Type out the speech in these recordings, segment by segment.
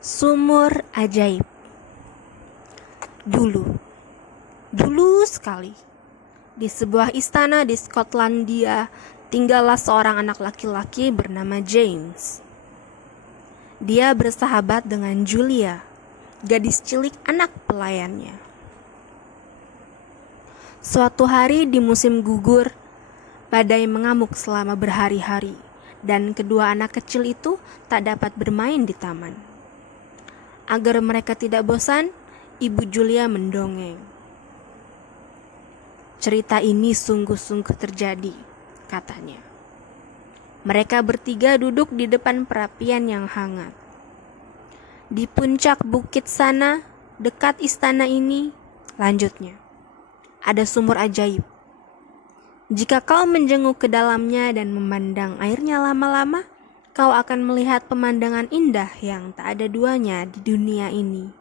Sumur ajaib. Dulu sekali, di sebuah istana di Skotlandia, tinggallah seorang anak laki-laki bernama James. Dia bersahabat dengan Julia, gadis cilik anak pelayannya. Suatu hari di musim gugur, badai mengamuk selama berhari-hari, dan kedua anak kecil itu tak dapat bermain di taman. Agar mereka tidak bosan, Ibu Julia mendongeng. Cerita ini sungguh-sungguh terjadi, katanya. Mereka bertiga duduk di depan perapian yang hangat. Di puncak bukit sana, dekat istana ini, lanjutnya, ada sumur ajaib. Jika kau menjenguk ke dalamnya dan memandang airnya lama-lama, kau akan melihat pemandangan indah yang tak ada duanya di dunia ini.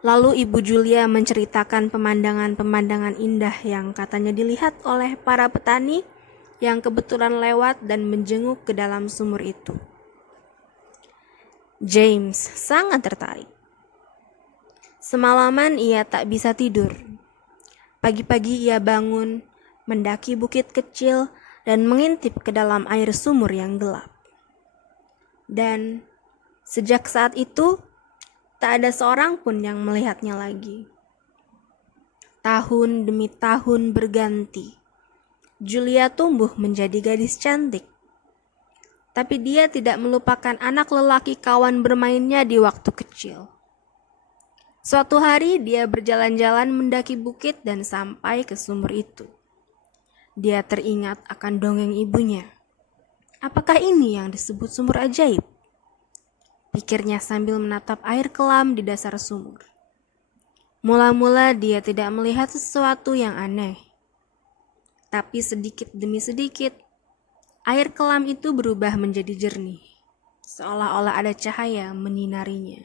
Lalu Ibu Julia menceritakan pemandangan-pemandangan indah yang katanya dilihat oleh para petani yang kebetulan lewat dan menjenguk ke dalam sumur itu. James sangat tertarik. Semalaman ia tak bisa tidur. Pagi-pagi ia bangun, mendaki bukit kecil, dan mengintip ke dalam air sumur yang gelap. Dan sejak saat itu, tak ada seorang pun yang melihatnya lagi. Tahun demi tahun berganti. Julia tumbuh menjadi gadis cantik. Tapi dia tidak melupakan anak lelaki kawan bermainnya di waktu kecil. Suatu hari dia berjalan-jalan mendaki bukit dan sampai ke sumur itu. Dia teringat akan dongeng ibunya. Apakah ini yang disebut sumur ajaib? Pikirnya sambil menatap air kelam di dasar sumur. Mula-mula dia tidak melihat sesuatu yang aneh. Tapi sedikit demi sedikit, air kelam itu berubah menjadi jernih. Seolah-olah ada cahaya menyinarinya.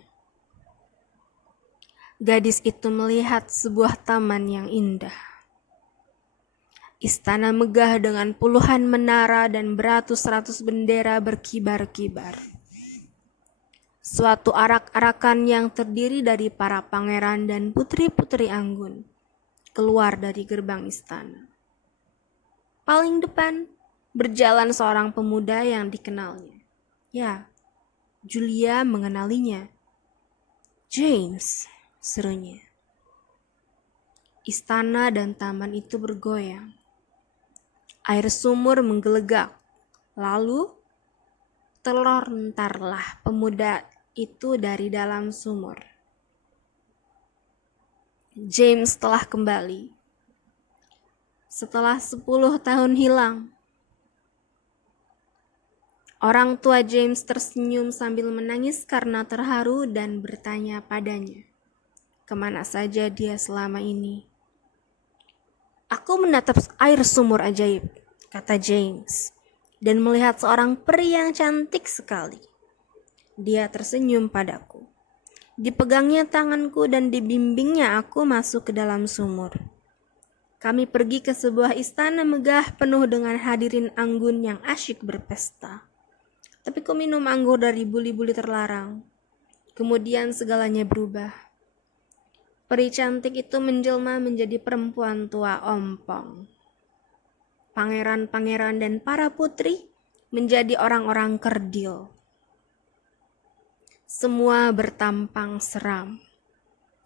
Gadis itu melihat sebuah taman yang indah. Istana megah dengan puluhan menara dan beratus-ratus bendera berkibar-kibar. Suatu arak-arakan yang terdiri dari para pangeran dan putri-putri anggun keluar dari gerbang istana. Paling depan berjalan seorang pemuda yang dikenalnya. Ya, Julia mengenalinya. James, serunya. Istana dan taman itu bergoyang. Air sumur menggelegak, lalu terlontarlah pemuda itu dari dalam sumur. James telah kembali. Setelah 10 tahun hilang. Orang tua James tersenyum sambil menangis karena terharu dan bertanya padanya, kemana saja dia selama ini? Aku menatap air sumur ajaib, kata James, dan melihat seorang peri yang cantik sekali. Dia tersenyum padaku. Dipegangnya tanganku dan dibimbingnya aku masuk ke dalam sumur. Kami pergi ke sebuah istana megah penuh dengan hadirin anggun yang asyik berpesta. Tapi ku minum anggur dari buli-buli terlarang. Kemudian segalanya berubah. Peri cantik itu menjelma menjadi perempuan tua ompong. Pangeran-pangeran dan para putri menjadi orang-orang kerdil. Semua bertampang seram.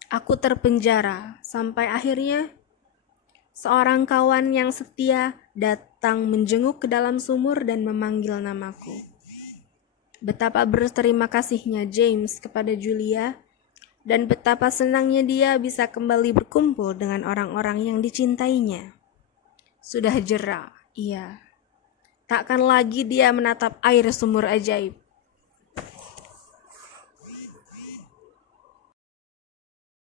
Aku terpenjara sampai akhirnya seorang kawan yang setia datang menjenguk ke dalam sumur dan memanggil namaku. Betapa berterima kasihnya James kepada Julia, dan betapa senangnya dia bisa kembali berkumpul dengan orang-orang yang dicintainya. Sudah jera, iya. Takkan lagi dia menatap air sumur ajaib.